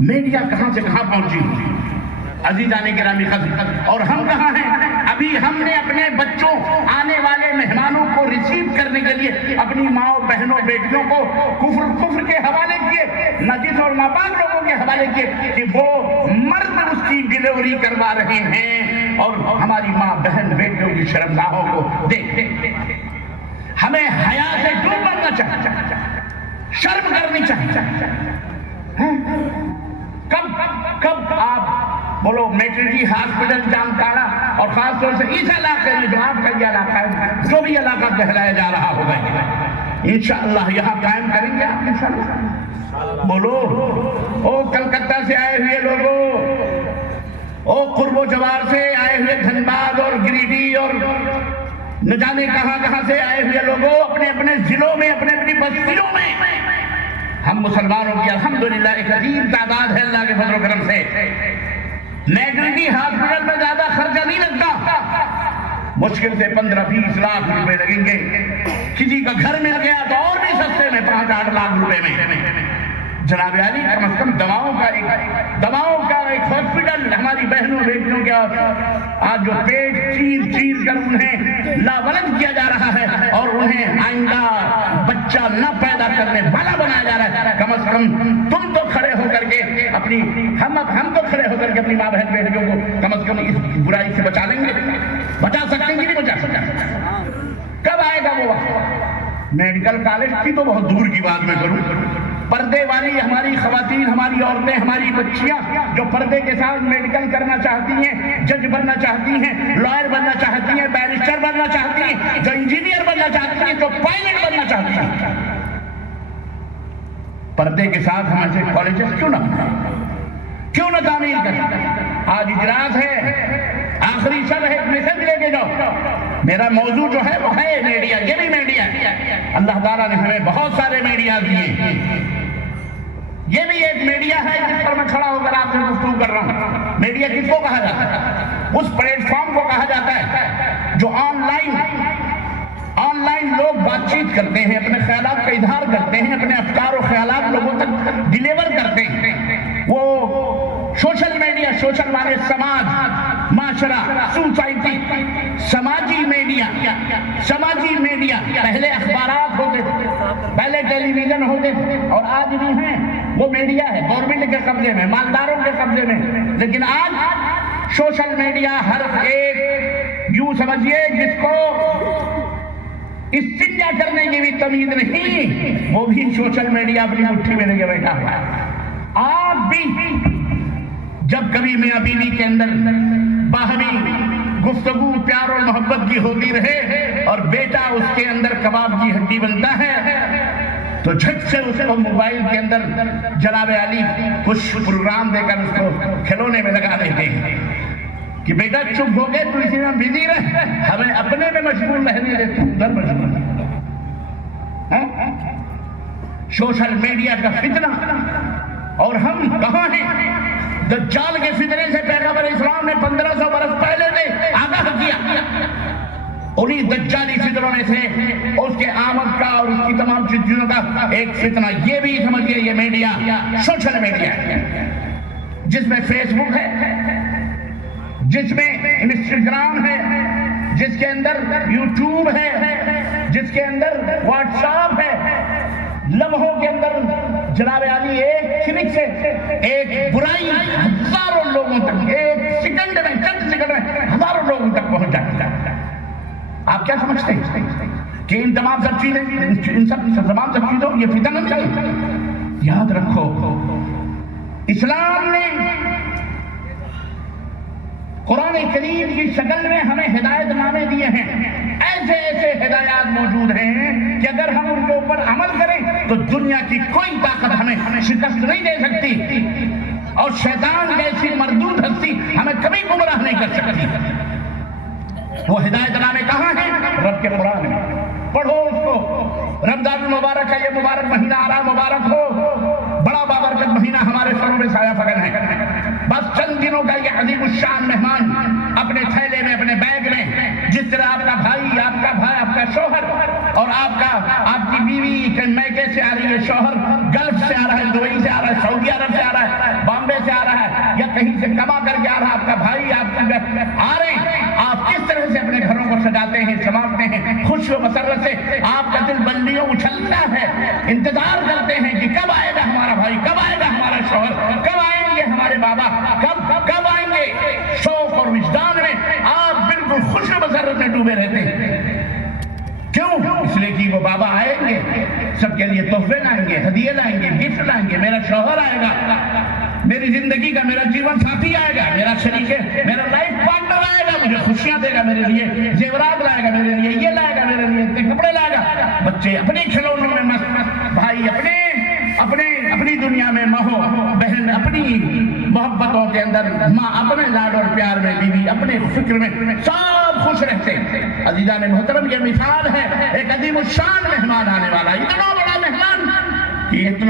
Media کہاں سے کہاں پہنچی عزیزان گرامی قدر، اور ہم کہاں ہیں؟ ابھی ہم نے اپنے بچوں، آنے والے مہمانوں کو ریسیو کرنے کے لیے اپنی ماؤں، بہنوں، بیٹیوں کو کفر کے حوالے کیے، نجس اور ناپاک لوگوں کے حوالے کیے کہ وہ مرد اس کی ڈلیوری کروا رہے ہیں، اور ہماری ماں، بہن، بیٹیوں کی شرمگاہوں کو دیکھ ہمیں حیا سے ڈوب مرنا چاہیے، شرم کرنی چاہیے۔ کب آپ بولو میٹرنٹی ہاسپٹل جامتاڑا، اور خاص طور سے اس علاقے میں جو آپ کا یہ علاقہ ہے، جو بھی علاقہ کہلایا جا رہا ہوگا، انشاءاللہ یہاں قائم کریں گے آپ انشاءاللہ۔ بولو او کلکتہ سے آئے ہوئے لوگوں، او قرب و جوار سے آئے ہوئے، دھنباد اور گریڈی اور نہ جانے کہاں سے آئے ہوئے لوگوں، اپنے اپنے ضلعوں میں، اپنی بستیوں میں، ہم مسلمانوں کی الحمدللہ ایک عظیم تعداد ہے اللہ کے فضل و کرم سے۔ میٹرنٹی ہاسپٹل میں زیادہ خرچہ نہیں لگتا، مشکل سے 15-20 لاکھ روپے لگیں گے، کسی کا گھر مل گیا تو اور بھی سستے میں 5-8 لاکھ روپے میں۔ جناب عالی، کم از کم دواؤں کا ایک ہاسپٹل ہماری بہنوں بیٹیوں کے آج جو پیٹ چیر کر انہیں لاولد کیا جا رہا ہے اور انہیں آئندہ بچہ نہ پیدا کرنے والا بنایا جا رہا ہے، کم از کم تم تو کھڑے ہو کر کے ہم تو کھڑے ہو کر کے اپنی ماں بہن بیٹیوں کو کم از کم اس برائی سے بچا لیں گے، بچا سکتے ہیں کہ نہیں بچا سکتے؟ کب آئے گا وہ وقت؟ میڈیکل کالج کی تو بہت دور کی بات میں کروں، پردے والی ہماری خواتین، ہماری عورتیں، ہماری بچیاں جو پردے کے ساتھ میڈیکل کرنا چاہتی ہیں، جج بننا چاہتی ہیں، لائر بننا چاہتی ہیں، بیرسٹر بننا چاہتی ہیں، جو انجینئر بننا چاہتی ہیں، جو پائلٹ بننا چاہتی ہیں، پردے کے ساتھ ہم ایسے کالجز کیوں نہ بنائیں، کیوں نہ تعمیر کریں؟ آج اجلاس ہے، آخری شب ہے، میسج لے کے جاؤ۔ میرا موضوع جو ہے وہ ہے میڈیا، یہ بھی میڈیا ہے، اللہ تعالیٰ نے ہمیں بہت سارے میڈیا دیے، یہ بھی ایک میڈیا ہے جس پر میں کھڑا ہو کر آپ سے گفتگو کر رہا ہوں۔ میڈیا کس کو کہا جاتا ہے؟ اس پلیٹ فارم کو کہا جاتا ہے جو آن لائن لوگ بات چیت کرتے ہیں، اپنے خیالات کا اظہار کرتے ہیں، اپنے افکار و خیالات لوگوں تک ڈیلیور کرتے ہیں۔ وہ سوشل میڈیا، سوشل مانے سماج، معاشرہ، سوسائٹی، سماجی میڈیا، پہلے اخبارات ہوتے تھے، پہلے ٹیلی ویژن ہوتے تھے، اور آج بھی ہیں، وہ میڈیا ہے گورنمنٹ کے قبضے میں، مالداروں کے قبضے میں، لیکن آج سوشل میڈیا ہر ایک یوں سمجھیے جس کو استنجا کرنے کی بھی تمیز نہیں، وہ بھی سوشل میڈیا اپنی مٹھی میں لے کے بیٹھا ہوا ہے۔ آپ بھی جب کبھی میاں بیوی کے اندر باہمی گفتگو پیار اور محبت کی ہوتی رہے اور بیٹا اس کے اندر کباب کی ہڈی بنتا ہے تو جھٹ سے اس کو موبائل کے اندر جناب علی کچھ پروگرام دے کر اس کو کھلونے میں لگا دیتے ہیں کہ بیٹا چپ ہو گئے تو اسی میں بزی رہے، ہمیں اپنے میں مشغول رہنے دیتے ہیں، ادھر مشغول۔ سوشل میڈیا کا فتنہ، اور ہم کہاں ہیں؟ دجال کے فتنے سے پیغمبر اسلام نے 1500 برس پہلے سے آگاہ کیا، انہی دجالی فتنوں میں سے اس کے آمد کا اور اس کی تمام چیزوں کا ایک فتنہ یہ بھی سمجھئے، یہ میڈیا، سوشل میڈیا جس میں فیس بک ہے، جس میں انسٹاگرام ہے، جس کے اندر یوٹیوب ہے، جس کے اندر واٹس ایپ ہے، لمحوں کے اندر جناب عالی ایک کلک سے ایک برائی ہزاروں لوگوں تک، ایک سیکنڈ میں، چند سیکنڈ میں ہزاروں لوگوں تک پہنچ جاتا ہے۔ آپ کیا سمجھتے ہیں کہ ان تمام سب چیزیں، ان تمام سب چیزوں یہ فتنہ نہیں؟ یاد رکھو اسلام نے قرآن کریم کی شکل میں ہمیں ہدایت نامے دیے ہیں، ایسے ایسے ہدایات موجود ہیں کہ اگر ہم ان کے اوپر عمل کریں تو دنیا کی کوئی طاقت ہمیں شکست نہیں دے سکتی، اور شیطان جیسی مردود ہستی ہمیں کبھی گمراہ نہیں کر سکتی۔ وہ ہدایت نامے کہاں ہیں؟ رب کے قرآن میں، پڑھو اس کو۔ رمضان المبارک کا یہ مبارک مہینہ آ رہا، مبارک ہو، بڑا بابرکت مہینہ ہمارے سروں میں سایہ فگن ہے۔ بس چند دنوں کا یہ عظیم الشان مہمان اپنے تھیلے میں، اپنے بیگ میں جس طرح آپ کا بھائی، آپ کا شوہر اور آپ کی بیوی میکے سے آ رہی ہے، شوہر گلف سے آ رہا ہے، دبئی سے آ رہا ہے، سعودی عرب سے آ رہا ہے، بامبے سے آ رہا ہے، یا کہیں سے کما کر کے آ رہا ہے آپ کا بھائی، آپ کی آ رہے ہیں، آپ کس طرح سے اپنے گھروں کو سجاتے ہیں، سنوارتے ہیں، خوش و مسرت سے آپ کا دل بندیوں اچھلتا ہے، انتظار کرتے ہیں کہ کب آئے گا ہمارا بھائی، کب آئے گا ہمارا شوہر، کب آئیں گے ہمارے بابا، کب آئیں گے۔ شوق اور وجدان میں آپ بالکل خوش و مسرت میں ڈوبے رہتے ہیں۔ کیوں؟ اس لیے کہ وہ بابا آئیں گے، سب کے لیے تحفے لائیں گے، ہدیے لائیں گے، گفٹ لائیں گے، میرا شوہر آئے گا، میری زندگی کا میرا جیون ساتھی آئے گا، میرا شریک ہے، میرا لائف پارٹنر آئے گا، مجھے خوشیاں دے گا، میرے لیے زیورات لائے گا، میرے لیے یہ لائے گا، میرے لیے اتنے کپڑے لائے گا۔ بچے اپنے کھلونوں میں مست، بھائی اپنی دنیا میں، ماں بہن اپنی محبتوں کے اندر، ماں اپنے لاڈ اور پیار میں، بیوی اپنے فکر میں، سب خوش رہتے ہیں۔ عزیزان محترم، یہ مثال ہے ایک عظیم الشان مہمان آنے والا، اتنا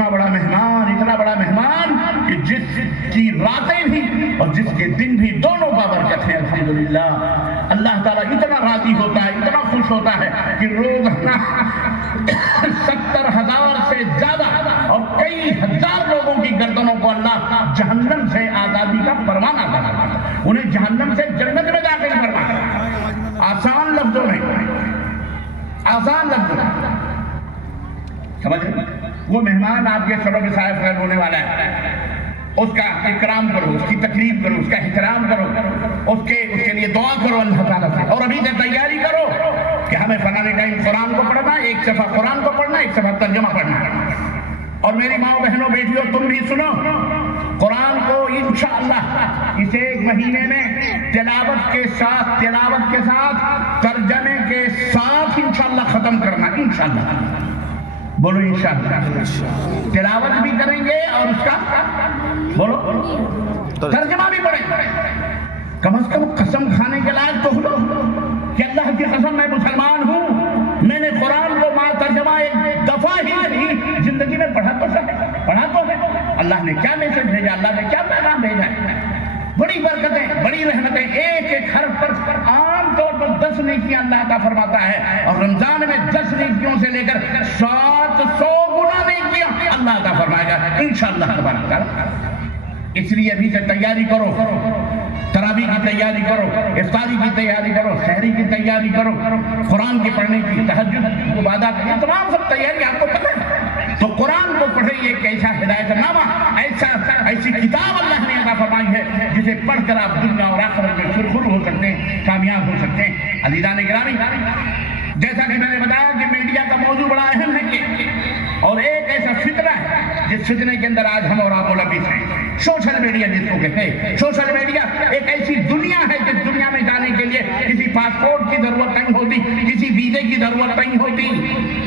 بڑا مہمان کہ جس کی راتیں بھی اور جس کے دن بھی دونوں بابرکت ہیں۔ الحمدللہ اللہ تعالیٰ اتنا راضی ہوتا ہے، اتنا خوش ہوتا ہے کہ روزانہ 70,000 سے زیادہ اور کئی ہزار لوگوں کی گردنوں کو اللہ جہنم سے آزادی کا پروانہ بنا، انہیں جہنم سے جنت میں داخل کرنا، آسان لفظوں میں سمجھ رہے؟ وہ مہمان آپ کے سروں پہ سایہ فیض ہونے والا ہے، اس کا اکرام کرو، اس کی تقریب کرو، اس کا احترام کرو، اس کے لیے دعا کرو اللہ تعالیٰ سے، اور ابھی سے تیاری کرو کہ ہمیں فلانے ٹائم قرآن کو پڑھنا، ایک صفحہ قرآن کو پڑھنا، ایک صفحہ ترجمہ پڑھنا۔ اور میری ماں بہنوں بیٹیوں تم بھی سنو، قرآن کو انشاءاللہ اس ایک مہینے میں تلاوت کے ساتھ ترجمے کے ساتھ انشاءاللہ ختم کرنا، انشاءاللہ بولو انشاءاللہ، تلاوت بھی کریں گے اور اس کا بولو ترجمہ بھی پڑھیں گے۔ کم از کم قسم کھانے کے لائق تو ہو کہ اللہ کی قسم میں مسلمان ہوں، میں نے قرآن کو ترجمہ ایک دفعہ ہی نہیں زندگی میں پڑھا تو ہے۔ اللہ نے کیا میسج بھیجا، اللہ نے کیا پیغام بھیجا ہے، بڑی برکتیں، بڑی رحمتیں، ایک حرف پر عام طور پر 10 نیکیاں اللہ عطا فرماتا ہے، اور رمضان میں 10 نیکیوں سے لے کر 700 گنا نیکیاں اللہ عطا فرمائے گا انشاءاللہ تبارک تعالیٰ۔ اس لیے ابھی سے تیاری کرو، تراویح کی تیاری کرو، افطاری کی تیاری کرو، سحری کی تیاری کرو، قرآن کے پڑھنے کی، تہجد کی عبادات کی، تمام سب تیاری آپ کو پتہ ہے۔ تو قرآن کو پڑھیں، ایک ایسا ہدایت نامہ، ایسی کتاب اللہ نے عطا فرمائی ہے جسے پڑھ کر آپ دنیا اور آخرت میں سرخرو ہو سکتے ہیں، کامیاب ہو سکتے ہیں۔ عزیزان گرامی، جیسا کہ میں نے بتایا کہ میڈیا کا موضوع بڑا اہم ہے اور ایک ایسا فتنہ ہے جس فتنے کے اندر آج ہم اور آپ ملوث ہیں۔ سوشل میڈیا جس کو کہتے ہیں، سوشل میڈیا ایک ایسی دنیا ہے جس دنیا میں جانے کے لیے کسی پاسپورٹ کی ضرورت نہیں ہوتی، کسی ویزے کی ضرورت نہیں ہوتی،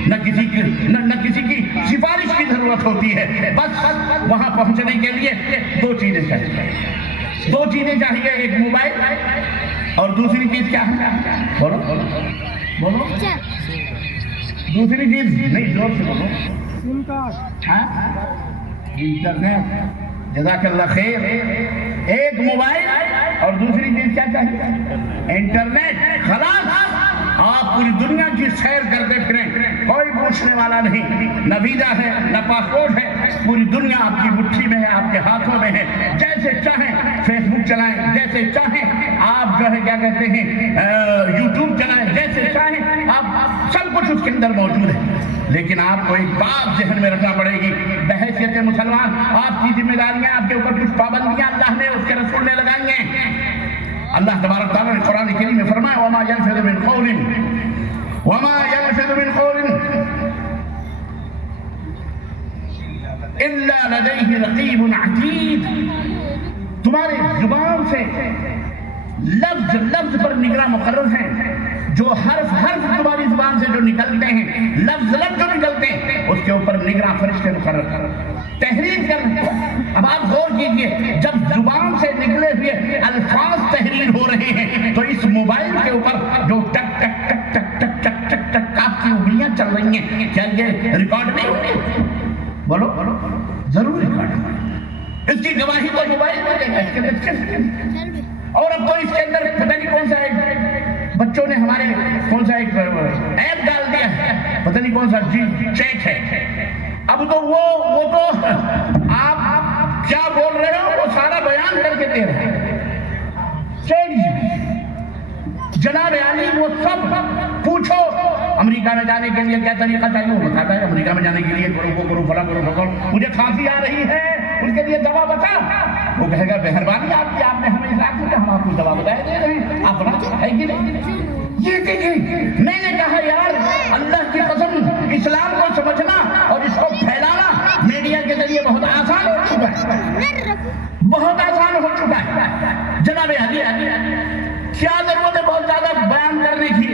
نہ کسی کی سفارش کی ضرورت ہوتی ہے۔ بس وہاں پہنچنے کے لیے دو چیزیں چاہیے، ایک موبائل اور دوسری چیز کیا ہے؟ بولو دوسری چیز نہیں، زور سے بولو، سم کارڈ، انٹرنیٹ۔ جزاک اللہ خیر۔ ایک موبائل اور دوسری چیز کیا چاہیے؟ انٹرنیٹ۔ خلاص آپ پوری دنیا کی سیر کرتے پھریں، کوئی پوچھنے والا نہیں، نہ ویزا ہے نہ پاسپورٹ ہے، پوری دنیا آپ کی مٹھی میں ہے، آپ کے ہاتھوں میں ہے۔ جیسے چاہیں فیس بک چلائیں، جیسے چاہیں آپ جو ہے کیا کہتے ہیں یوٹیوب چلائیں، جیسے چاہیں آپ، سب کچھ اس کے اندر موجود ہے۔ لیکن آپ کو ایک بات ذہن میں رکھنا پڑے گی، بحیثیت مسلمان آپ کی ذمہ داریاں، آپ کے اوپر کچھ پابندیاں اللہ نے، اس کے رسول نے لگائی ہیں۔ اللہ تبارک تعالیٰ نے قرآن کریم میں فرمایا وَمَا يَلْفِظُ مِنْ قَوْلٍ إِلَّا لَدَيْهِ رَقِيبٌ عَتِيدٌ۔ تمہارے زبان سے لفظ پر نگراں مقرر ہیں، جو حرف تمہاری زبان سے جو نکلتے ہیں، لفظ جو نکلتے ہیں، اس کے اوپر نگراں فرشتے مقرر تحریر کر رہے ہیں۔ اب آپ غور کیجئے، جب زبان سے نکلے ہوئے الفاظ تحریر ہو رہے ہیں تو اس موبائل کے اوپر جو ٹک ٹک ٹک ٹک ٹک ٹک ٹک ٹک آپ کی انگلیاں چل رہی ہیں، کیا یہ ریکارڈ نہیں ہوگی؟ بولو ضرور ریکارڈ ہوگی۔ اس کی گواہی تو موبائل میں دے گا، اس کے اندر اور اب تو اس کے اندر پتہ نہیں کون سا ہے بچوں نے ہمارے کون سا ایک ایپ ڈال دیا ہے، پتہ نہیں کون سا چیٹ ہے، اب تو وہ تو آپ کیا بول رہے ہو وہ سارا بیان کر کے دے رہے ہیں۔ جناب عالی وہ سب پوچھو امریکہ میں جانے کے لیے کیا طریقہ چاہیے، وہ بتاتا ہے امریکہ میں جانے کے لیے کرو وہ کرو فلاں کرو کرو، مجھے کھانسی آ رہی ہے اس کے لیے دوا بتا، وہ کہے گا مہربانی آپ کی، آپ نے ہمیں اسلام سے ہم آپ کو دوا بتائے دے رہے ہیں، آپ بنا ہے کہ نہیں؟ یہ دیکھیں میں نے کہا یار اللہ کی قسم اسلام کو سمجھنا اور اس کو پھیلانا میڈیا کے ذریعے بہت آسان ہو چکا ہے، بہت آسان ہو چکا ہے۔ جناب علی کیا ضرورت ہے بہت زیادہ بیان کرنے کی؟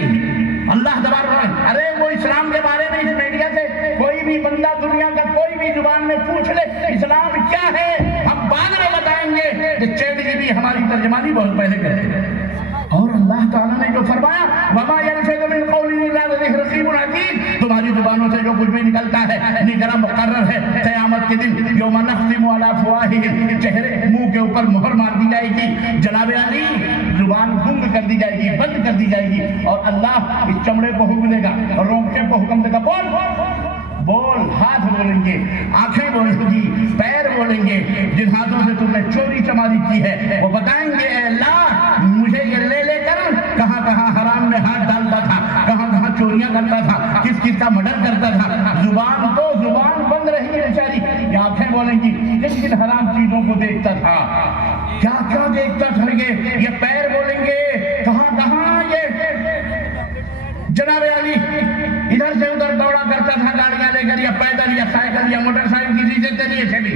اللہ تبارک ارے وہ اسلام کے بارے میں اس میڈیا سے کوئی بھی بندہ دنیا کا کوئی بھی زبان میں پوچھ لے اسلام کیا ہے، ہم بعد میں بتائیں گے کہ چیٹ جی بھی ہماری ترجمانی بہت پہلے کرے۔ اور اللہ تعالیٰ نے جو فرمایا وَمَا يَلْفِظُ مِنْ قَوْلٍ إِلَّا لَدَيْهِ رَقِيبٌ عَتِيدٌ، تمہاری زبانوں سے جو کچھ بھی نکلتا ہے نگراں مقرر ہے۔ قیامت کے دن یوم نختم علی افواہہم، چہرے منہ کے اوپر مہر مار دی جائے گی، جناب علی زبان گنگ کر دی جائے گی، بند کر دی جائے گی، اور اللہ اس چمڑے کو حکم دے گا اور رونگٹے کو حکم دے گا بول بول، ہاتھ بولیں گے، آنکھیں بولیں گی، پیر بولیں گے، جن ہاتھوں سے تم نے چوری چماری کی ہے وہ بتائیں گے اے اللہ مجھے یہ لے لے کر کہاں کہاں حرام میں ہاتھ ڈالتا تھا، کہاں کہاں چوریاں کرتا تھا، کس کس کا مرڈر کرتا تھا۔ زبان بند رہی ہے بیچاری، یہ آنکھیں بولیں گی کن کن حرام چیزوں کو دیکھتا تھا، کیا کیا دیکھتا تھا، یہ پیر بولیں گے کہاں کہاں یہ جناب علی ادھر سے ادھر دوڑا کرتا تھا گاڑیاں لے کر یا پیدل یا سائیکل یا موٹر سائیکل کسی سے ذریعے سے بھی،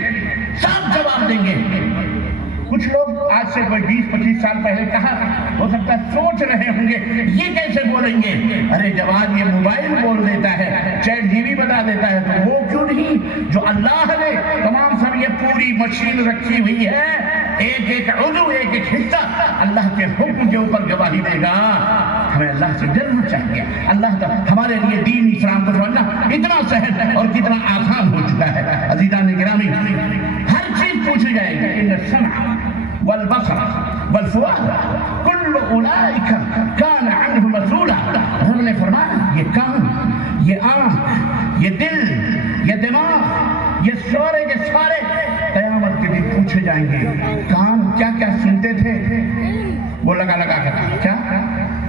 سب جواب دیں گے۔ کچھ لوگ آج سے کوئی 20-25 سال پہلے کہا ہو سکتا ہے سوچ رہے ہوں گے یہ کیسے بولیں گے، ارے جواب یہ موبائل بول دیتا ہے، چیٹ جی بی بتا دیتا ہے، تو وہ کیوں نہیں جو اللہ نے تمام سب یہ پوری مشین رکھی ہوئی ہے، ایک ایک عضو ایک ایک حصہ اللہ کے حکم کے اوپر گواہی دے گا۔ ہمیں اللہ سے ڈرنا چاہیے، اللہ کا ہمارے لیے دین اسلام کو سمجھنا اتنا سہل اور کتنا آسان ہو چکا ہے۔ عزیزان گرامی ہر چیز پوچھی جائے گی، ان السمع والبصر والفؤاد كل اولئک کان عنہ مسئولا، ہم نے فرمایا یہ کان، یہ آنکھ، یہ دل، یہ دماغ، یہ سارے کے سارے قیامت کے دن پوچھے جائیں گے۔ کان کیا کیا سنتے تھے، وہ لگا لگا کر کیا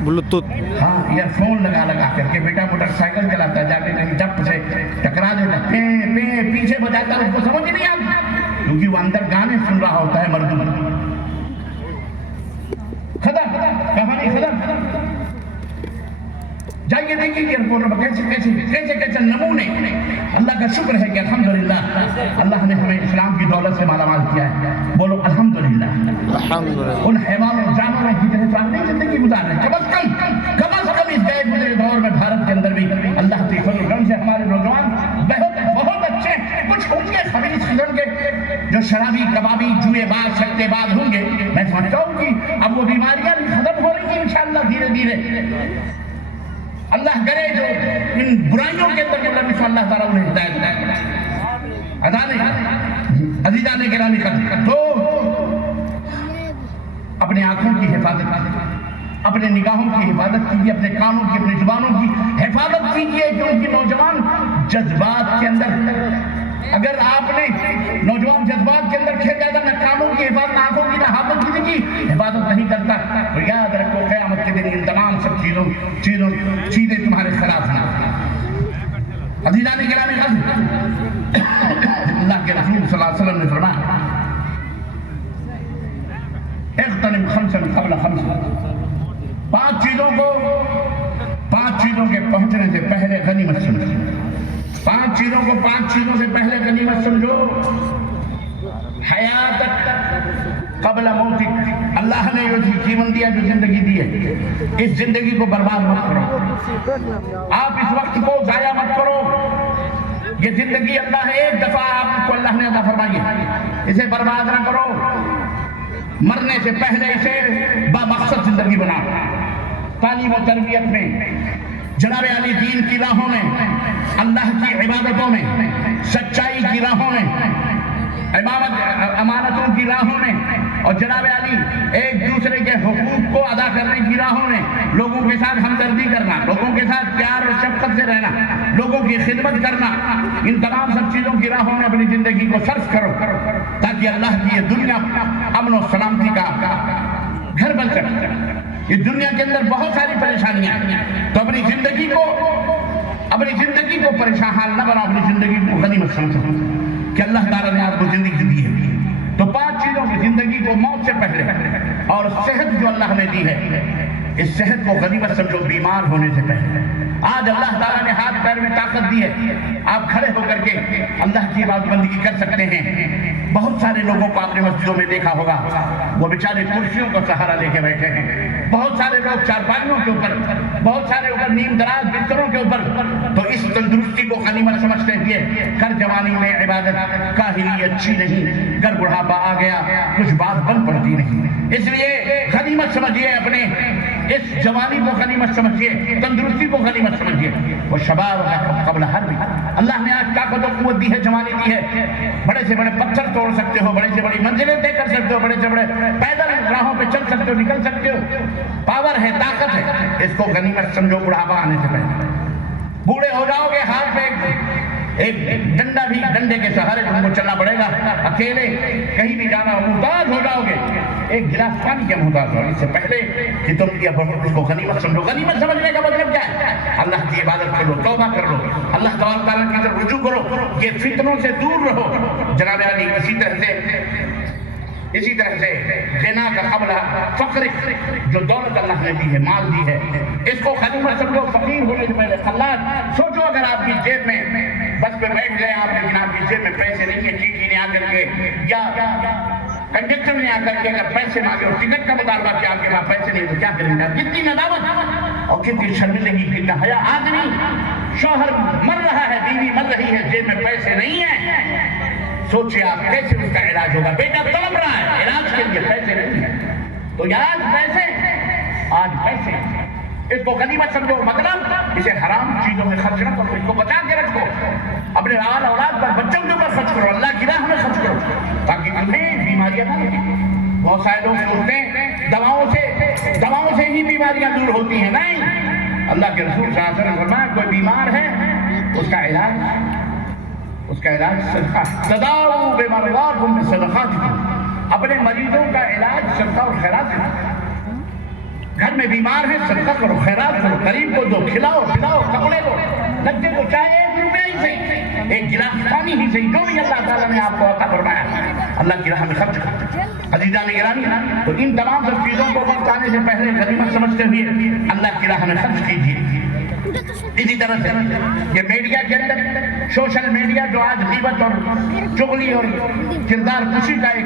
بلوٹوتھ، ہاں ایئر فون لگا کر کے بیٹا موٹر سائیکل چلاتا جا کے کہیں ڈپ سے ٹکرا دیتا، پے پے پیچھے بجاتا، اس کو سمجھ نہیں آتا کیونکہ وہ اندر گانے سن رہا ہوتا ہے مردوں۔ ختم کہانی ختم۔ جائیے دیکھیے ایئرپورٹ پر کیسے نمونے۔ اللہ کا شکر ہے کہ الحمدللہ اللہ نے ہمیں اسلام کی دولت سے مالا مال کیا ہے، بولو الحمدللہ۔ ان حیوان اور جانوروں کی طرح تو آپ نہیں زندگی گزار رہے، کم از کم اس گئے گزرے دور میں بھارت کے اندر بھی اللہ کے فضل و کرم سے ہمارے نوجوان بہت اچھے ہیں۔ کچھ ہوں گے خبیث قسم کے جو شرابی کبابی جوئے باز سکتے باز ہوں گے، میں سمجھتا ہوں کہ اب وہ بیماریاں بھی ختم ہو رہی ہیں انشاءاللہ دھیرے دھیرے۔ اللہ کرے جو ان برائیوں کے اندر اللہ بسم اللہ تعالیٰ انہیں ہدایت دے۔ عزیزان گرامی تو اپنے آنکھوں کی حفاظت، اپنے نگاہوں کی حفاظت کیجیے، اپنے کانوں کی، اپنے زبانوں کی حفاظت کیجیے، کیونکہ نوجوان جذبات کے اندر، اگر آپ نے نوجوان جذبات کے اندر کھیل جائے گا، نہ کانوں کی حفاظت، آنکھوں کی، نہ ہاتھوں کی حفاظت نہیں کرتا، تو یاد رکھو قیامت کے دن ان تمام سب چیزیں تمہارے خلاف ہیں۔ عزیزان گرامی اللہ کے رسول صلی اللہ علیہ وسلم نے فرمایا اغتنم خمسا قبل خمس، پانچ چیزوں کے پہنچنے سے پہلے غنیمت سمجھو، پانچ چیزوں سے پہلے غنیمت سمجھو۔ حیاتک قبل موتک، اللہ نے جو جیون دیا، جو زندگی دی ہے، اس زندگی کو برباد مت کرو، آپ اس وقت کو ضائع مت کرو۔ یہ زندگی اللہ ایک دفعہ آپ کو اللہ نے عطا فرمائی ہے، اسے برباد نہ کرو۔ مرنے سے پہلے اسے بامقصد زندگی بناؤ، تعلیم و تربیت میں، جناب علی دین کی راہوں میں، اللہ کی عبادتوں میں، سچائی کی راہوں میں، امانتوں کی کی راہوں میں اور جناب علی ایک دوسرے کے حقوق کو ادا کرنے کی راہوں میں لوگوں کے ساتھ ہمدردی کرنا، لوگوں کے ساتھ پیار اور شفقت سے رہنا، لوگوں کی خدمت کرنا، ان تمام سب چیزوں کی راہوں میں اپنی زندگی کو صرف کرو تاکہ اللہ کی یہ دنیا امن و سلامتی کا گھر بن سکے۔ اس دنیا کے اندر بہت ساری پریشانیاں ہیں، تو اپنی زندگی کو پریشان حال نہ بناؤ، اپنی زندگی کو غنیمت سمجھو کہ اللہ تعالیٰ نے آپ کو زندگی دی ہے۔ تو 5 چیزوں کی زندگی کو موت سے پہلے اور صحت جو اللہ نے دی ہے، اس صحت کو غنیمت سمجھو بیمار ہونے سے پہلے۔ آج اللہ تعالیٰ نے ہاتھ پیر میں طاقت دی ہے، آپ کھڑے ہو کر کے اللہ کی عبادت بندگی کر سکتے ہیں۔ بہت سارے لوگوں کو آپ نے مسجدوں میں دیکھا ہوگا، وہ بیچارے کرسیوں کا سہارا لے کے بیٹھے ہیں، بہت سارے لوگ چارپائیوں کے اوپر، بہت سارے اوپر نیم دراز بستروں کے اوپر۔ تو اس تندرستی کو غنیمت سمجھتے ہوئے کر جوانی میں عبادت کاہلی اچھی نہیں، گر بڑھاپا آ گیا کچھ بات بن پڑتی نہیں۔ اس لیے غنیمت سمجھیے، اپنے اس جوانی کو غنیمت سمجھیے، تندرستی کو غنیمت سمجھیے۔ وہ شباب قبل حرب، اللہ نے آج طاقت و قوت دی ہے، جوانی دی ہے، بڑے سے بڑے پتھر توڑ سکتے ہو، بڑے سے بڑی منزلیں طے کر سکتے ہو، بڑے سے بڑے پیدل راہوں پہ چل سکتے ہو، نکل سکتے ہو، پاور ہے، طاقت ہے۔ اس کو غنیمت سمجھو بڑھاپا آنے سے پہلے۔ بوڑھے ہو جاؤ گے، ہاتھ پہ ایک ڈنڈا بھی، ڈنڈے کے سہارے تم کو چلنا پڑے گا، اکیلے کہیں بھی جانا ہو، محتاج ہو جاؤ گے، ایک گلاس پانی کے محتاج ہو۔ اس سے پہلے کہ تم اس کو غنیمت سمجھو۔ غنیمت سمجھنے کا مطلب کیا ہے؟ اللہ کی عبادت کر لو، توبہ کر لو، اللہ تعالیٰ کی طرف رجوع کرو، یہ فتنوں سے دور رہو۔ جناب علی اسی طرح سے غنا کا قبل فقر، جو دولت اللہ نے دی ہے، مال دی ہے، اس کو غنیمت سمجھو۔ فقیر ہونے سے پہلے خلاص سوچو، اگر آپ کی جیب میں بس پہ بیٹھ گئے آپ، لیکن آپ کی جیب میں پیسے نہیں ہیں، ٹی نے آ کر کے یا کنڈکٹر نے آ کر کے اگر پیسے مانگے اور ٹکٹ کا مطالبہ کیا آپ کے پاس پیسے نہیں تو کیا کریں گے؟ کتنی ندامت اور کتنی شرمندگی، کتنا حیا۔ آدمی شوہر مر رہا ہے، بیوی مر رہی ہے، جیب میں پیسے نہیں ہیں، سوچئے آپ کیسے اس کا علاج ہوگا؟ بیٹا تڑپ رہا ہے، علاج کے لیے پیسے نہیں ہیں، تو آج پیسے اس کو غنیمت سمجھو۔ مطلب اسے حرام چیزوں میں خرچ نہ کرو، اس کو بچا کے رکھو، اپنے آل اولاد پر، بچوں کے اوپر خرچ کرو، اللہ کی راہ میں خرچ کرو تاکہ تمہیں بیماریاں نہ لگیں۔ بہت سارے لوگ سوچتے ہیں دواؤں سے ہی بیماریاں دور ہوتی ہیں، نہیں۔ اللہ کے رسول صلی اللہ علیہ وسلم نے فرمایا کوئی بیمار ہے، اس کا علاج صدقہ، تداؤ بمرضاکم بصدقاتکم، اپنے مریضوں کا علاج صدقہ اور خیرات سے۔ گھر میں بیمار ہے، صدقہ کرو، خیرات کرو، غریب کو دو، کھلاؤ پلاؤ، کپڑے دو، لگتے کو چاہے 1 روپیہ ہی صحیح، ایک گلاس پانی ہی صحیح، جو بھی اللہ تعالیٰ نے آپ کو عطا فرمایا، اللہ کی راہ میں خرچ کرو۔ عزیزان گرامی، تو ان تمام سب چیزوں کو وقت آنے سے پہلے غنیمت سمجھتے ہوئے اللہ کی راہ میں خرچ کیجیے۔ اسی طرح سے یہ میڈیا کے اندر سوشل میڈیا جو آج غیبت اور چغلی اور کردار کشی کا ایک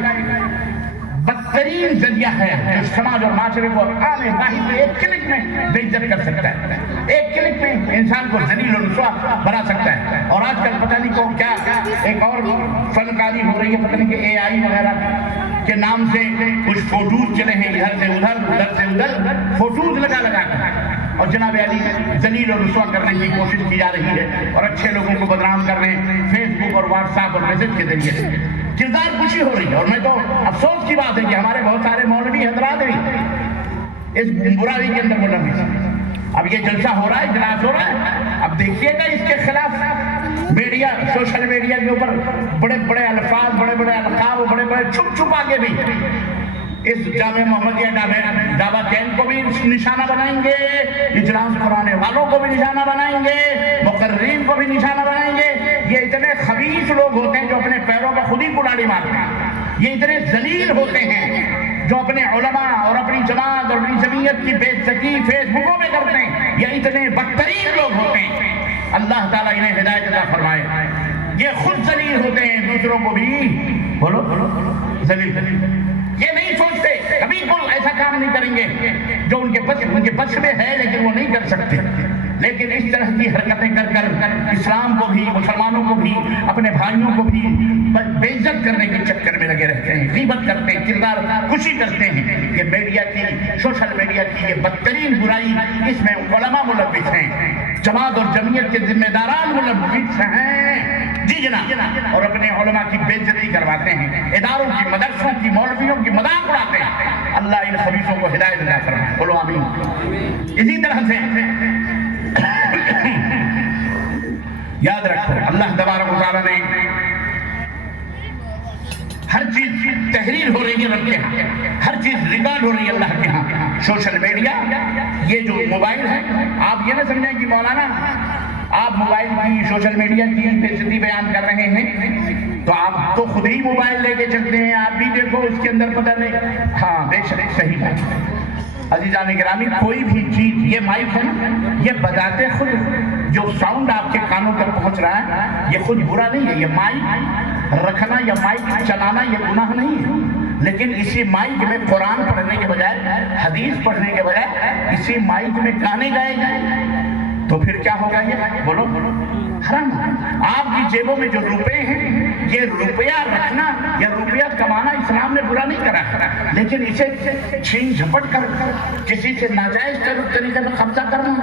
بدترین ذریعہ ہے، جو سماج اور معاشرے کو آنے واحد میں ایک کلک میں بے عزت کر سکتا ہے، ایک کلک میں انسان کو ذلیل و رسوا بنا سکتا ہے۔ اور آج کل پتہ نہیں کو کیا ایک اور فنکاری ہو رہی ہے، پتہ نہیں کہ اے آئی وغیرہ کے نام سے کچھ فوٹوز چلے ہیں، ادھر سے ادھر فوٹوز لگا کر، اور جناب علی ذلیل اور رسوا کرنے کی کوشش کی جا رہی ہے، اور اچھے لوگوں کو بدنام کر رہے ہیں فیس بک اور واٹس ایپ اور میسج کے ذریعے سے، کردار کشی ہو رہی ہے۔ اور میں تو افسوس کی بات ہے کہ ہمارے بہت سارے مولوی حضرات بھی اس برائی کے اندر ملوث ہیں۔ اب یہ جلسہ ہو رہا ہے، اجلاس ہو رہا ہے، اب دیکھیے گا اس کے خلاف میڈیا، سوشل میڈیا کے اوپر بڑے بڑے الفاظ، بڑے بڑے القاب، بڑے بڑے چھپ آگے بھی اس جامع محمدیہ دعویٰ کیمپ کو بھی نشانہ بنائیں گے، اجلاس کرانے والوں کو بھی نشانہ بنائیں گے، مقررین کو بھی نشانہ بنائیں گے۔ یہ اتنے خبیث لوگ ہوتے ہیں جو اپنے پیروں پر خود ہی کلاڑی مارتے ہیں، یہ اتنے ذلیل ہوتے ہیں جو اپنے علماء اور اپنی جماعت اور اپنی جمعیت کی بے عزتی فیس بکوں میں کرتے ہیں، یہ اتنے بدترین لوگ ہوتے ہیں۔ اللہ تعالیٰ انہیں ہدایت عطا فرمائے۔ یہ خود ذلیل ہوتے ہیں، دوسروں کو بھی بولو ذلیل، یہ نہیں سوچتے، کبھی کوئی ایسا کام نہیں کریں گے جو ان کے بس میں ہے لیکن وہ نہیں کر سکتے، لیکن اس طرح کی حرکتیں کر اسلام کو بھی، مسلمانوں کو بھی، اپنے بھائیوں کو بھی بے عزت کرنے کے چکر میں لگے رہتے ہیں، غیبت کرتے ہیں، کردار کشی کرتے ہیں۔ یہ میڈیا کی، سوشل میڈیا کی یہ بدترین برائی، اس میں علماء ملوث ہیں۔ جماعت اور جمعیت کے ذمہ داران ملوث ہیں جی جناب، اور اپنے علماء کی بے عزتی کرواتے ہیں، اداروں کی، مدرسوں کی، مولویوں کی مذاق اڑاتے ہیں۔ اللہ ان خبیثوں کو ہدایت عطا فرمائے، بولو آمین۔ اسی طرح سے یاد رکھو اللہ تبارک و تعالیٰ نے ہر چیز تحریر ہو رہی ہے رب کے ہاں، ہر چیز ریکارڈ ہو رہی ہے اللہ کے ہاں۔ سوشل میڈیا، یہ جو موبائل ہے، آپ یہ نہ سمجھیں کہ مولانا آپ موبائل کی، سوشل میڈیا کی بے عزتی بیان کر رہے ہیں تو آپ تو خود ہی موبائل لے کے چلتے ہیں، آپ بھی دیکھو اس کے اندر پتہ نہیں۔ ہاں بے شک صحیح بات ہے عزیزان گرامی، کوئی بھی چیز، یہ مائک ہے نا، یہ بتاتے خود جو ساؤنڈ آپ کے کانوں تک پہنچ رہا ہے یہ خود برا نہیں ہے۔ یہ مائک رکھنا یا مائک چلانا یہ گناہ نہیں ہے، لیکن اسی مائک میں قرآن پڑھنے کے بجائے، حدیث پڑھنے کے بجائے اسی مائک میں گانے گائے جائیں تو پھر کیا ہوگا؟ یہ بولو حرام۔ آپ کی جیبوں میں جو روپے ہیں، یہ روپیہ رکھنا یا روپیہ کمانا اسلام نے برا نہیں کرا، لیکن اسے چھین جھپٹ کر کسی سے ناجائز طریقے سے قبضہ کرنا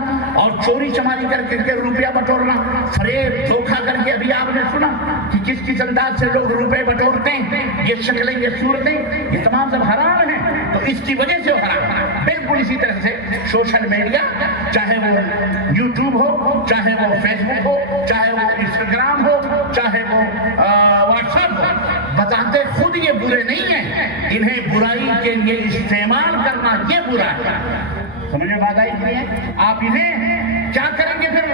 اور چوری چماری کر کے روپیہ بٹورنا، فریب دھوکہ کر کے، ابھی آپ نے سنا کہ کس کس انداز سے لوگ روپے بٹورتے ہیں، یہ شکلیں، یہ صورتیں، یہ تمام سب حرام ہیں۔ تو اس کی وجہ سے وہ حرام۔ بالکل اسی طرح سے سوشل میڈیا، چاہے وہ یوٹیوب ہو، چاہے وہ فیس بک ہو، چاہے وہ انسٹاگرام ہو، چاہے وہ واٹس ایپ ہو، بتاتے خود یہ برے نہیں ہیں، انہیں برائی کے لیے استعمال کرنا یہ برا ہے۔ سمجھ میں بات آئی ہے؟ آپ انہیں کیا کریں گے پھر؟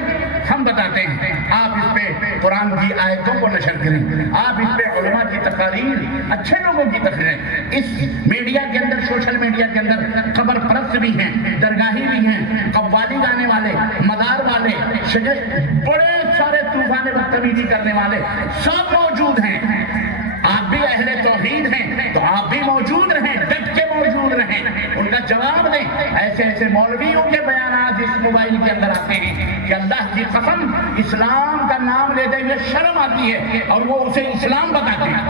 ہم بتاتے ہیں آپ اس پہ قرآن کی آیتوں کو نشر کریں، آپ اس پہ علماء کی تقاریر، اچھے لوگوں کی تقریر۔ اس میڈیا کے اندر، سوشل میڈیا کے اندر قبر پرست بھی ہیں، درگاہی بھی ہیں، قوالی گانے والے، مزار والے، بڑے سارے طوفان بدتمیزی کرنے والے سب موجود ہیں۔ آپ بھی اہل توحید ہیں تو آپ بھی موجود رہیں، ڈٹ کے موجود رہیں، ان کا جواب دیں۔ ایسے ایسے مولویوں کے بیانات اس موبائل کے اندر آتے ہیں کہ اللہ کی قسم اسلام کا نام لیتے ہوئے شرم آتی ہے، اور وہ اسے اسلام بتاتے ہیں۔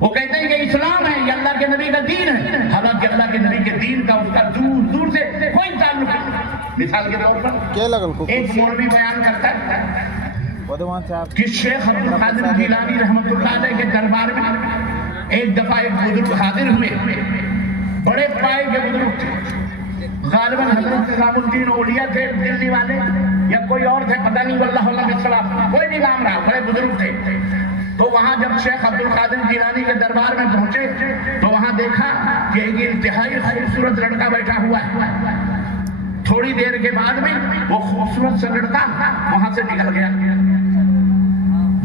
وہ کہتے ہیں کہ اسلام ہے، یہ اللہ کے نبی کا دین ہے، حالانکہ اللہ کے نبی کے دین کا اس کا دور دور سے کوئی تعلق نہیں۔ مثال کے طور پر ایک مولوی بیان کرتا ہے کہ شیخ عبد القادر جیلانی رحمۃ اللہ علیہ کے دربار میں ایک دفعہ ایک بزرگ حاضر ہوئے، بڑے پائے کے بزرگ تھے، غالباً حضرت نظام الدین اولیاء تھے دلی والے یا کوئی اور تھے، پتہ نہیں، واللہ علیہ السلام، کوئی نہیں نام رہا، بڑے بزرگ تھے۔ تو وہاں جب شیخ عبد القادر جیلانی کے دربار میں پہنچے تو وہاں دیکھا کہ ایک انتہائی خوبصورت لڑکا بیٹھا ہوا ہے۔ تھوڑی دیر کے بعد میں وہ خوبصورت سا لڑکا وہاں سے نکل گیا۔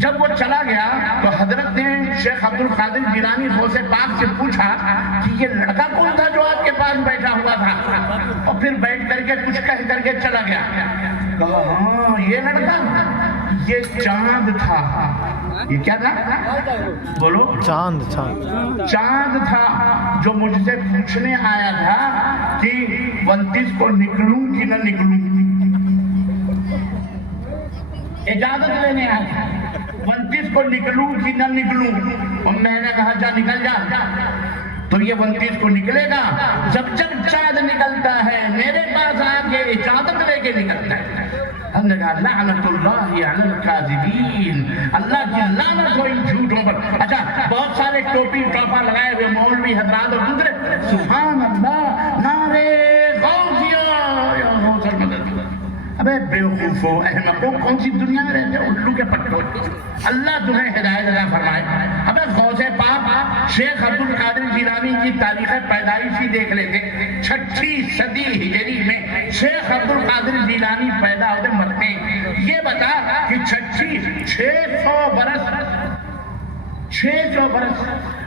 جب وہ چلا گیا تو حضرت نے شیخ عبد القادر جیلانی غوث پاک سے پوچھا کہ یہ لڑکا کون تھا جو آپ کے پاس بیٹھا ہوا تھا؟ اور پھر بیٹھ کر کے کچھ کہہ کر کے چلا گیا۔ کہا ہاں یہ لڑکا، یہ چاند تھا۔ یہ کیا تھا؟ بولو چاند تھا جو مجھ سے پوچھنے آیا تھا کہ 29 کو نکلوں کہ نہ نکلوں، اجازت لینے آیا تھا 29 کو نکلوں کہ نہ نکلوں، اور میں نے کہا جا نکل جا۔ تو یہ 29 کو نکلے گا جب چاند نکلتا ہے، میرے پاس آ کے اجازت لے کے نکلتا ہے۔ ہم نے کہا لعنت اللہ علی الکاذبین، اللہ کی لعنت ہو ان جھوٹوں پر۔ اچھا بہت سارے ٹوپی ٹوپا لگائے ہوئے مولوی حضرات اور دوسرے سبحان اللہ نعرے غوثیہ یا غوث المدد۔ ابے بیوقوفو احمقو، کون سی دنیا میں رہتے ہو الو کے پٹھوں؟ اللہ تمہیں ہدایت عطا فرمائے۔ ابے غوث پاک شیخ عبد القادر جیلانی کی تاریخ پیدائش ہی دیکھ لیتے، 6 صدی ہجری میں شیخ عبد القادر جیلانی پیدا ہوتے مرتے ہیں۔ یہ بتا کہ 600 برس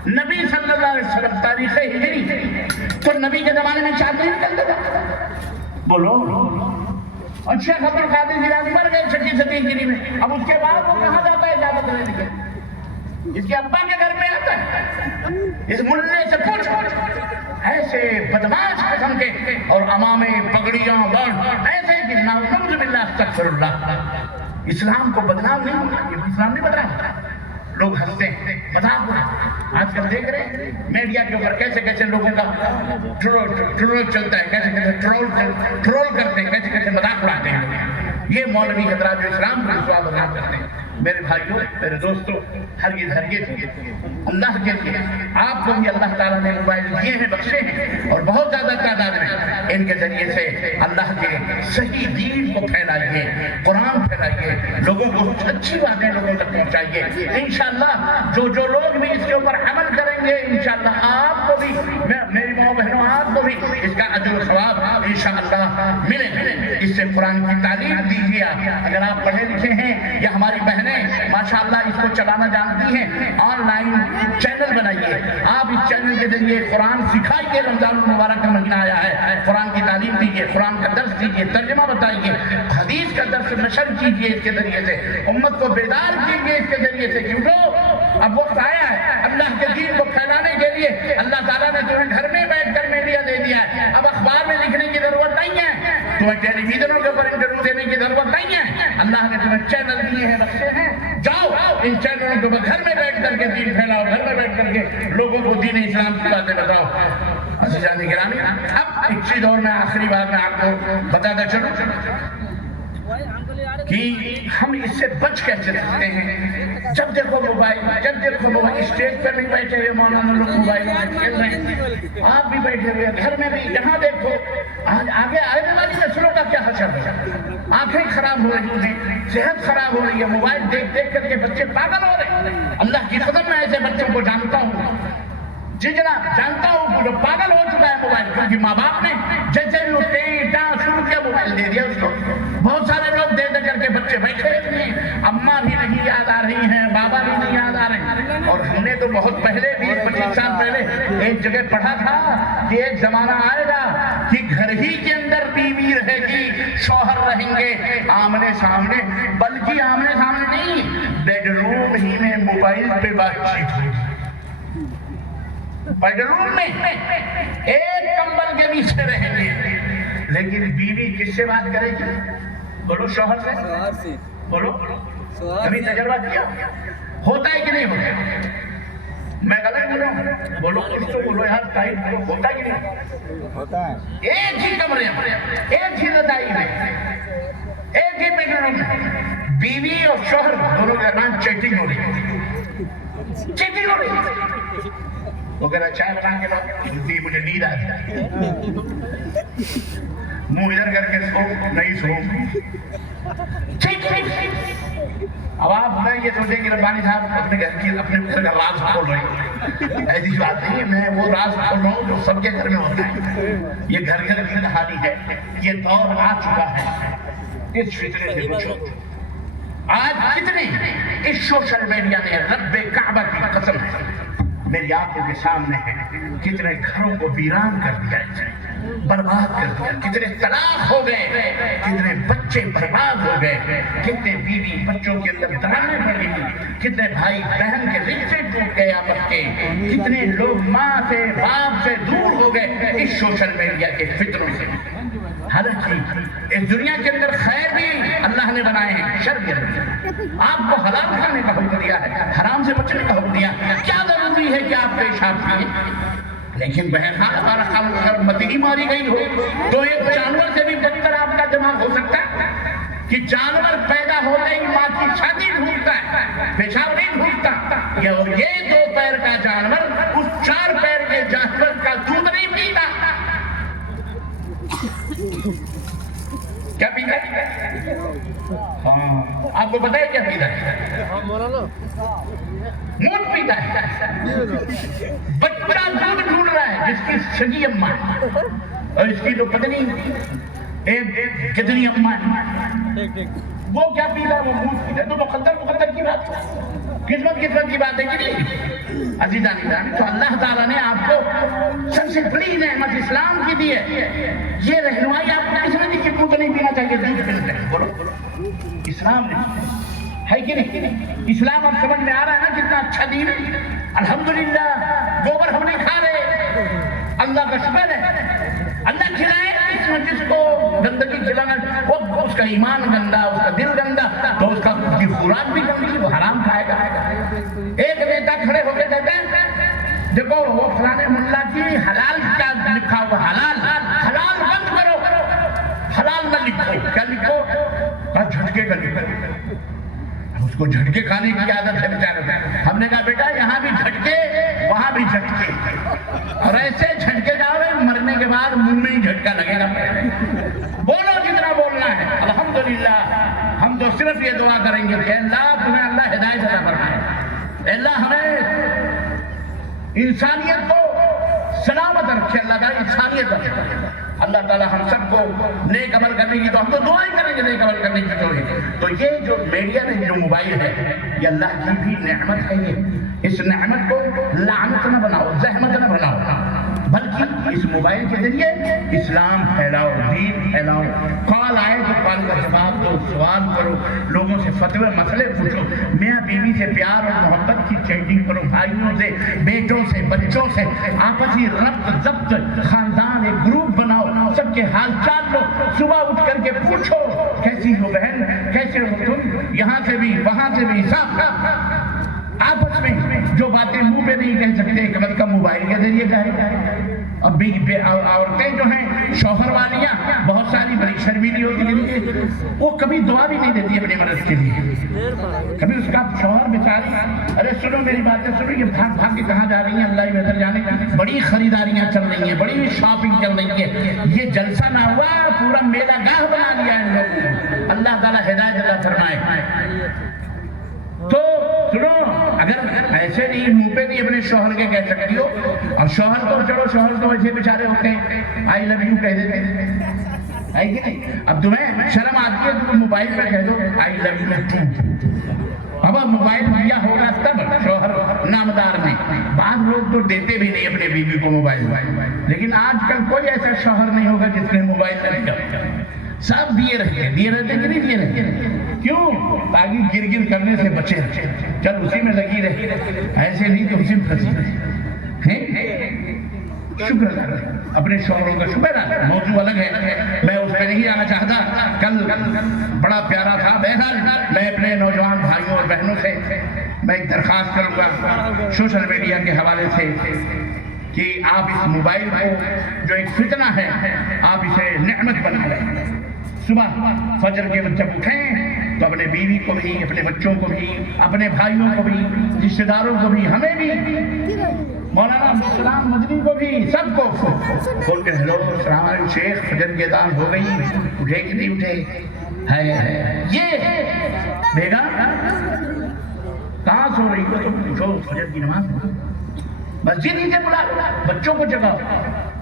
نبی صلی اللہ علیہ وسلم تاریخ ہجری، تو نبی کے زمانے میں چاند نہیں نکلتا تھا؟ بولو۔ اور شیخ عبد القادر جیلانی مر گئے 6 صدی ہجری میں، اب اس کے بعد وہ کہاں جاتا ہے اجازت لینے کے؟ اس کے ابا کے گھر میں آتا ہے، اس ملے سے پوچھ۔ ایسے بدماش قسم کے اور امامے پگڑیاں بڑھ ایسے کہ نعوذ باللہ استغفر اللہ۔ اسلام کو بدنام نہیں ہوگا، اسلام نہیں بدلا۔ لوگ ہنستے ہیں مذاق آج کل دیکھ رہے ہیں میڈیا کے اوپر کیسے کیسے لوگوں کا ٹرول چلتا ہے، کیسے کیسے ٹرول کرتے ہیں، کیسے کیسے مذاق اڑاتے ہیں. یہ مولوی حضرات جو اسلام کو رسوا بدنام کرتے ہیں. میرے بھائیوں، میرے دوستوں، ہرگز اللہ کے لیے آپ کو بھی اللہ تعالیٰ نے موبائل دیے ہیں، بخشے ہیں، اور بہت زیادہ تعداد میں ان کے ذریعے سے اللہ کے صحیح دین کو پھیلائیے، قرآن پھیلائیے، لوگوں کو اچھی باتیں لوگوں تک پہنچائیے. انشاءاللہ جو لوگ بھی اس کے اوپر عمل کریں گے، انشاءاللہ آپ کو بھی، میری ماں بہنوں، آپ کو بھی اس کا اجر و ثواب انشاءاللہ ملے. اس سے قرآن کی تعلیم دیجیے. اگر آپ پڑھے لکھے ہیں یا ہماری بہنیں ماشاءاللہ اس کو چلانا جانتی ہیں، آن لائن چینل بنائیے. آپ اس چینل کے ذریعے قرآن سکھائیے. رمضان المبارک کا مہینہ آیا ہے، قرآن کی تعلیم دیجیے، قرآن کا درس دیجیے، ترجمہ بتائیے، حدیث کا درس نشر کیجیے. اس کے ذریعے سے امت کو بیدار کیجیے. اس کے ذریعے سے کیونکہ اب وقت آیا ہے اللہ کے دین کو پھیلانے کے لیے. اللہ تعالیٰ نے تمہیں گھر میں بیٹھ کر میڈیا دے دیا ہے. اب اخبار میں لکھنے کی ضرورت نہیں ہے، تمہیں ٹیلی ویژنوں کے اوپر انٹرویو دینے کی ضرورت نہیں ہے. اللہ نے تمہیں چینل دیے ہیں، بخشے ہیں. جاؤ ان چینلوں کے اوپر گھر میں بیٹھ کر کے دین پھیلاؤ، گھر میں بیٹھ کر کے لوگوں کو دین اسلام کی باتیں بتاؤ. عزیزان گرامی، اب ایک چیز اور میں آخری بات میں آپ کو بتاتا چلوں کہ ہم اس سے بچ کیسے سکتے ہیں. جب دیکھو موبائل، اسٹیج پر بھی بیٹھے ہوئے مولانا لوگ موبائل میں کھیل رہے ہیں، آپ بھی بیٹھے ہوئے گھر میں بھی. یہاں دیکھو آگے آنے والی نسلوں کا کیا حشر ہے. آنکھیں خراب ہو رہی ہیں، صحت خراب ہو رہی ہے، موبائل دیکھ کر کے بچے پاگل ہو رہے ہیں. اللہ کی قسم میں ایسے بچوں کو جانتا ہوں، جی جناب جانتا ہوں، جو پاگل ہو چکا ہے موبائل. کیونکہ ماں باپ نے جیسے بھی اٹھتے شروع کیا موبائل دے دیا اس کو. بہت سارے لوگ دے کر کے بچے بیٹھے ہوئے ہیں، اماں بھی نہیں یاد آ رہی ہیں، بابا بھی نہیں یاد آ رہے ہیں. اور ہم نے تو بہت پہلے 20-25 سال پہلے ایک جگہ پڑھا تھا کہ ایک زمانہ آئے گا کہ گھر ہی کے اندر بیوی رہے گی، شوہر رہیں گے آمنے سامنے، بلکہ آمنے سامنے نہیں، بیڈ روم ہی میں موبائل پہ بات چیت ہوگی. بیڈ روم میں ایک کمبل کے نیچے رہیں گے، لیکن بیوی کس سے بات کرے گی؟ بولو شوہر سے. بولو کبھی تجربہ کیا؟ ہوتا ہے کہ نہیں ہوتا؟ میں غلط بول رہا ہوں؟ بولو کچھ تو بولو یار، ٹائم ہوتا ہے کہ نہیں ہوتا ہے؟ ایک ہی کمرے میں، ایک ہی رضائی میں، ایک ہی بیڈ روم میں بیوی اور شوہر دونوں کے درمیان چیٹنگ ہو رہی ہے. چیٹنگ ہو رہی ہے. وہ کہہ رہا چائے بنا کے لاؤ، مجھے نیند آ جائے، منہ ادھر کر کے سو نہیں سو. اب آپ میں یہ سوچیں کہ ربانی صاحب اپنے گھر کا راز کھول رہے ہیں. ایسی بات نہیں ہے، میں وہ راز کھول رہا ہوں جو سب کے گھر میں ہوتا ہے. یہ گھر گھر کی کہانی ہے. یہ دور آ چکا ہے. اس فطرے سے پوچھو آج کتنے اس سوشل میڈیا نے رب کعبہ کی قسم ہے میری آنکھوں کے سامنے ہے، کتنے گھروں کو ویران کر دیا، برباد کر دیا. کتنے طلاق ہو گئے، کتنے بچے برباد ہو گئے، کتنے بیوی بچوں کے اندر درانے پڑی، کتنے بھائی بہن کے رشتے ٹوٹ گئے آپس کے، کتنے لوگ ماں سے باپ سے دور ہو گئے اس سوشل میڈیا کے فتنوں سے. حالانکہ اس دنیا کے اندر خیر بھی اللہ نے بنائے ہیں، شر بھی. آپ کو حلال کھانے کا حکم دیا ہے، حرام سے بچنے کا حکم دیا. کیا ضروری ہے کہ آپ پیشاب کیے؟ لیکن بہرحال ہمارا خالق اگر مدنی ماری گئی ہو تو ایک جانور سے بھی بدتر آپ کا دماغ ہو سکتا ہے کہ جانور پیدا ہوتے ہی ماں کی چھاتی ڈھونڈتا ہے، پیشاب نہیں ڈھونڈتا. یہ 2 پیر کا جانور اس 4 پیر کے جانور کا دودھ نہیں پیتا. کیا پیتا ہے؟ ہاں آپ کو پتا ہے کیا پیتا ہے؟ مونٹ پیتا ہے. بچہ دودھ ڈھونڈ رہا ہے جس کی سگی اماں ہے اور اس کی تو پتہ نہیں کتنی اماں ہے. وہ کیا پیتا ہے؟ وہ مونٹ پیتا ہے. تو مقدر کی بات، قسمت کی بات ہے کہ نہیں؟ عزیزان گرامی، تو اللہ تعالیٰ نے آپ کو سب سے بڑی نعمت اسلام کی دی ہے. یہ رہنمائی آپ کو کس نے دی کہ دودھ نہیں پینا چاہیے، دودھ پینا چاہیے؟ بولو اسلام نے ہے کہ نہیں؟ اسلام اب سمجھ میں آ رہا ہے نا کتنا اچھا دین ہے. الحمدللہ گوبر ہم نہیں کھا رہے، اللہ کا شکر ہے. اللہ کھلائے جس کو گندگی کھلانا، وہ اس کا ایمان گندا، اس کا دل گندا، تو اس کا خوراک بھی گندی، وہ حرام کھائے گا. ایک بیٹا کھڑے ہو کے کہتے ہیں دیکھو وہ فلانے ملا کی حلال کیا لکھا ہوا، حلال حلال بند کرو، حلال نہ لکھو، کیا لکھو؟ جھٹکے کا لکھو۔ اس کو جھٹکے کھانے کی عادت ہے بیچارے۔ ہم نے کہا بیٹا یہاں بھی جھٹکے وہاں بھی جھٹکے، اور ایسے جھٹکے جاؤ مرنے کے بعد منہ میں ہی جھٹکا لگے گا۔ بولو جتنا بولنا ہے۔ الحمدللہ ہم تو صرف یہ دعا کریں گے کہ اللہ تمہیں اللہ ہدایت عطا فرمائے، اللہ ہمیں انسانیت کو سلامت رکھے، اللہ تعالیٰ انسانیت رکھے، اللہ تعالیٰ ہم سب کو نیک عمل کرنے کی، تو ہم تو دعائیں کریں گے نیک عمل کرنے کی توفیق۔ تو یہ جو میڈیا نے جو موبائل ہے یہ اللہ کی بھی نعمت ہے، یہ اس نعمت کو لعنت نہ بناؤ، زحمت نہ بناؤ، بلکہ اس موبائل کے ذریعے اسلام پھیلاؤ، دین پھیلاؤ، کال آئے تو کال کا جواب دو، سوال کرو، لوگوں سے فتوے مسئلے پوچھو، میاں بیوی سے پیار اور محبت کی چیٹنگ کرو، بھائیوں سے، بیٹوں سے، بچوں سے آپسی ربط ضبط، خاندان ایک گروپ بناؤ، سب کے حال چال لو، صبح اٹھ کر کے پوچھو کیسی ہو بہن، کیسے ہو تم، یہاں سے بھی وہاں سے بھی، سب آپس میں جو باتیں منہ پہ نہیں کہہ سکتے کم از کم موبائل کے ذریعے کہیں۔ اب عورتیں جو ہیں شوہر والیاں بہت ساری بڑی شرمیلی ہوتی ہیں، وہ کبھی دعا بھی نہیں دیتی اپنی مدد کے لیے، کبھی اس کا شوہر بیچاری ارے سنو میری باتیں سنو، یہ بھاگ بھاگ کے کہاں جا رہی ہیں، اللہ ہی بہتر جانے، بڑی خریداریاں چل رہی ہیں، بڑی شاپنگ چل رہی ہے، یہ جلسہ نہ ہوا پورا میلہ گاہ بنا لیا ان لوگوں نے، اللہ تعالیٰ ہدایت عطا فرمائے۔ تو سنو اگر ایسے نہیں منہ پہ نہیں اپنے شوہر کے کہہ سکتی ہو، اور شوہر تو چلو شوہر تو ویسے بیچارے ہوتے ہیں آئی لو یو کہہ دیتے ہیں، اب تمہیں شرم آتی ہے تم موبائل پہ کہہ دو آئی لو یو، اب موبائل دیا ہوگا تب شوہر نامدار میں، بعض لوگ تو دیتے بھی نہیں اپنے بیوی کو موبائل، لیکن آج کل کوئی ایسا شوہر نہیں ہوگا جس نے موبائل نہ دیا، سب دیے رہتے کہ نہیں دیے رہتے، کیوں؟ تاکہ گر گر کرنے سے بچے رہے، چل اسی میں لگی رہی، ایسے نہیں کہ اسی میں پھنسی رہی۔ شکر ادا اپنے شوہروں کا شکر ادا، موضوع الگ ہے، میں اس پہ نہیں آنا چاہتا، کل بڑا پیارا تھا۔ بہرحال میں اپنے نوجوان بھائیوں اور بہنوں سے میں ایک درخواست کروں گا سوشل میڈیا کے حوالے سے کہ آپ اس موبائل کو جو ایک فتنہ ہے آپ اسے نعمت بنا لیں۔ صبح فجر کے جب اٹھیں تو اپنے بیوی کو بھی، اپنے بچوں کو بھی، اپنے بھائیوں کو بھی، رشتہ داروں کو بھی، ہمیں بھی، مولانا عبدالسلام مدنی کو بھی، سب کو کھول کے ہیلو السلام علیکم شیخ فجر کی اذان ہو گئی، اٹھے کہ نہیں اٹھے ہے، یہ بیگم کہاں سو رہی ہو تم، اٹھو فجر کی نماز، مسجد ہی سے بلا، بچوں کو جگاؤ،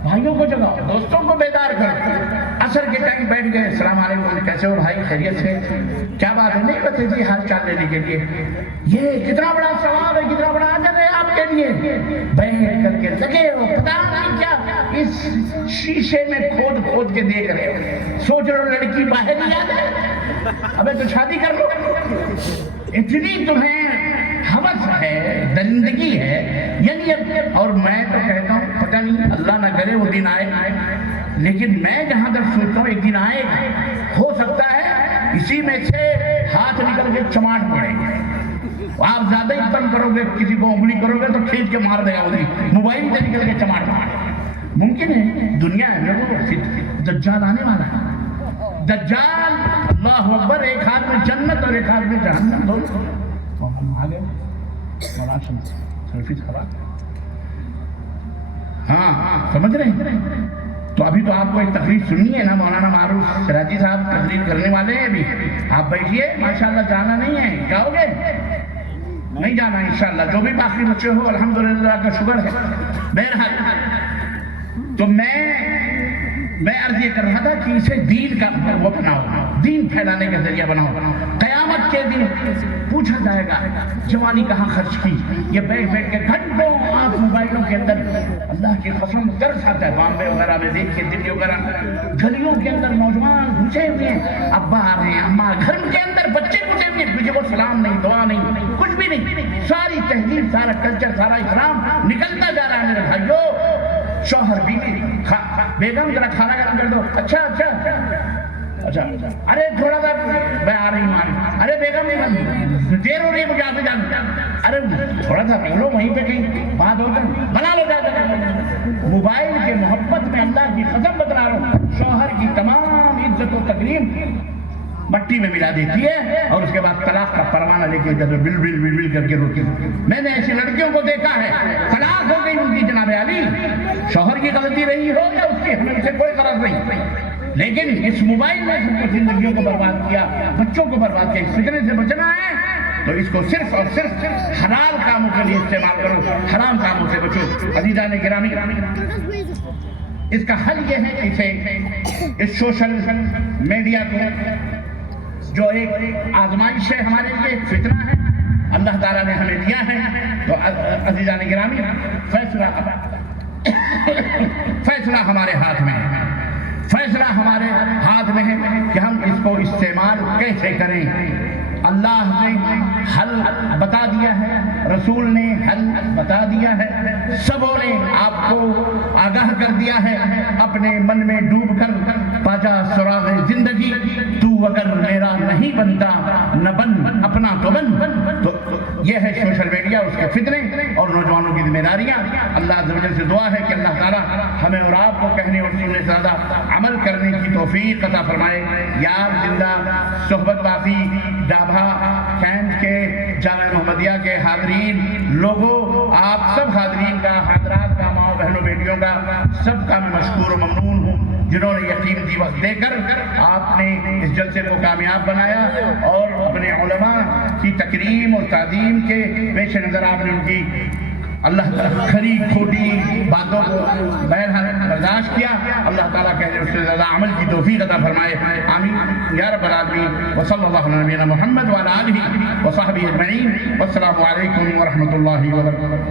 بھائیوں کو جگاؤ، دوستوں کو بیدار کرو۔ عصر کے ٹائم بیٹھ گئے السلام علیکم کیسے ہو بھائی، خیریت سے، کیا بات ہے، نہیں بتے جی حال چال لینے کے لیے، یہ کتنا بڑا ثواب ہے، کتنا بڑا اجر ہے آپ کے لیے، بیٹھ کر کے لگے ہو پتہ نہیں کیا اس شیشے میں کھود کھود کے دیکھ رہے ہو، سوچ رہے ہو لڑکی باہر نہیں آ جائے، ابے تو شادی کر لو، اتنی تمہیں ہوس ہے، درندگی ہے، یعنی اور میں تو کہتا ہوں پتہ نہیں اللہ نہ کرے وہ دن آئے، لیکن میں جہاں تک سوچتا ہوں ایک دن آئے، ہو سکتا ہے اسی میں سے ہاتھ نکل کے چماٹ پڑے گا، آپ زیادہ ہی تنگ کرو گے، کسی کو انگلی کرو گے تو کھینچ کے مار دے گا، موبائل سے نکل کے چماٹ پڑے، ممکن ہے دنیا ہے دجال آنے والا ہے، دجال اللہ اکبر، ایک ہاتھ میں جنت اور ایک ہاتھ میں جہنم، دونوں ہم آگے سیلفی خراب، ہاں سمجھ رہے ہیں؟ تو ابھی تو آپ کو ایک تقریر سننی ہے نا، مولانا معروف سراجی صاحب تقریر کرنے والے ہیں، ابھی آپ بیٹھیے، ماشاءاللہ جانا نہیں ہے، جاؤ گے؟ نہیں جانا انشاءاللہ، جو بھی باقی بچے ہو الحمدللہ کا شکر ہے۔ بہرحال تو میں عرض یہ کر رہا تھا کہ اسے دین کا وہ بناؤ، دین پھیلانے کا ذریعہ بناؤ، قیامت کے دن پوچھا جائے گا جوانی کہاں خرچ کی، یہ بیٹھ بیٹھ کے گھنٹوں آپ موبائلوں کے اندر، اللہ کی قسم ترس آتا ہے، بامبے وغیرہ میں دیکھیے، دلی وغیرہ گلیوں کے اندر نوجوان گھسے ہوئے ہیں، ابا آ رہے ہیں، اماں، گھر کے اندر بچے گھسے ہوئے ہیں، کسی کو سلام نہیں، دعا نہیں، کچھ بھی نہیں، ساری تہذیب، سارا کلچر، سارا اسلام نکلتا جا رہا ہے میرے بھائیوں۔ شوہر بیوی بیگم ذرا کھانا گرم کر دو، اچھا اچھا ارے تھوڑا سا میں آ رہی ہوں، ارے بیگم دیر ہو رہی ہے مجھے آتے جانا، ارے تھوڑا سا رہ لو وہیں پہ کہیں بات ہوتا بنا لو جاتا۔ موبائل کے محبت میں اللہ کی قسم بتلا رہا ہوں، شوہر کی تمام عزت و تکریم مٹی میں ملا دیتی ہے اور اس کے بعد طلاق کا پروانہ لے کے بل بل بل بل کر کے روتی۔ میں نے ایسی لڑکیوں کو دیکھا ہے طلاق ہو گئی ان کی جناب عالی، شوہر کی غلطی رہی ہو یا اس کی، ہمیں سے کوئی غرض نہیں، لیکن اس موبائل نے سب کو زندگیوں کو برباد کیا، بچوں کو برباد کیا۔ اس فتنے سے بچنا ہے تو اس کو صرف اور صرف حلال کاموں کے لیے استعمال کرو، حرام کاموں سے بچو۔ عزیزان گرامی، اس کا حل یہ ہے کہ اسے اس سوشل میڈیا کو جو ایک آزمائش ہے ہمارے لیے، ایک فتنہ ہے اللہ تعالیٰ نے ہمیں دیا ہے، تو عزیزان گرامی فیصلہ ہمارے ہاتھ میں ہے، فیصلہ ہمارے ہاتھ میں ہے کہ ہم اس کو استعمال کیسے کریں۔ اللہ نے حل بتا دیا ہے، رسول نے حل بتا دیا ہے، سبوں نے آپ کو آگاہ کر دیا ہے۔ اپنے من میں ڈوب کر پاجا سراغ زندگی، تو اگر میرا نہیں بنتا نہ بن، اپنا تو بن۔ تو یہ ہے سوشل میڈیا، اس کے فتنے اور نوجوانوں کی ذمہ داریاں۔ اللہ عز و جل سے دعا ہے کہ اللہ تعالیٰ ہمیں اور آپ کو کہنے اور سننے سے زیادہ عمل کرنے کی توفیق عطا فرمائے۔ یار زندہ صحبت باقی ڈابھا کیمپ کے جامعہ محمدیہ کے حاضرین لوگوں، آپ سب حاضرین کا، حاضرات کا، ماؤں بہنوں بیٹیوں کا، سب کا میں مشکور و ممنون ہوں جنہوں نے یہ قیمتی وقت دے کر آپ نے اس جلسے کو کامیاب بنایا اور اپنے علماء کی تکریم اور تعظیم کے پیش نظر آپ نے ان کی اللہ تعالیٰ کھری کھوٹی باتوں کو بہرحال برداشت کیا۔ اللہ تعالیٰ کہتے ہیں اس سے زیادہ عمل کی توفیق عطا فرمائے، آمین یا رب العالمین۔ وصلی اللہ علیہ نبینا محمد وعلی آلہ وصحبہ اجمعین، والسلام علیکم ورحمۃ اللہ وبرکاتہ۔